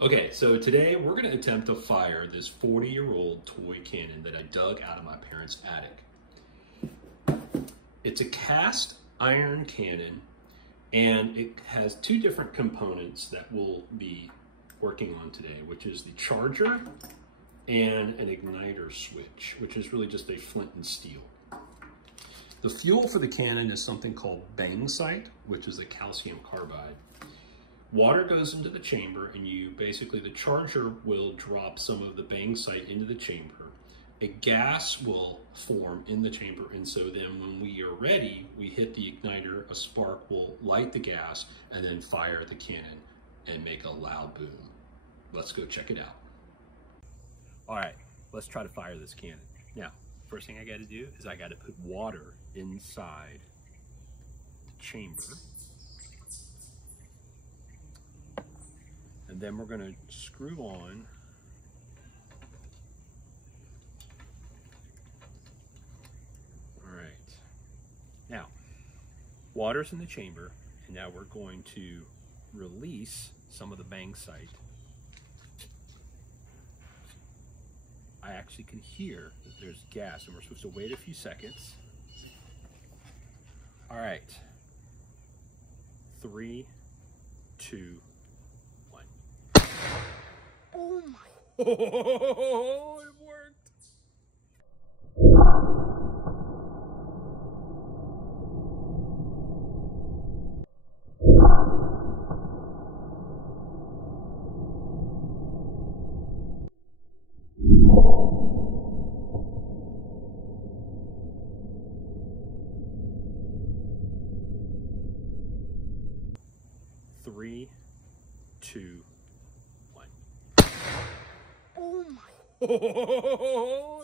Okay, so today we're going to attempt to fire this 40-year-old toy cannon that I dug out of my parents' attic. It's a cast iron cannon, and it has two different components that we'll be working on today, which is the charger and an igniter switch, which is really just a flint and steel. The fuel for the cannon is something called bangsight, which is a calcium carbide. Water goes into the chamber, and the charger will drop some of the bangsight into the chamber. A gas will form in the chamber, and so then when we are ready, we hit the igniter, a spark will light the gas, and then fire the cannon and make a loud boom. Let's go check it out. All right, let's try to fire this cannon. Now, first thing I gotta do is I gotta put water inside the chamber. And then we're going to screw on all right. Now, water's in the chamber, and now we're going to release some of the bangsight. I actually can hear that there's gas, and we're supposed to wait a few seconds. All right. 3, 2, oh my. Oh, it worked. Three, 2, 1. Oh my. Oh,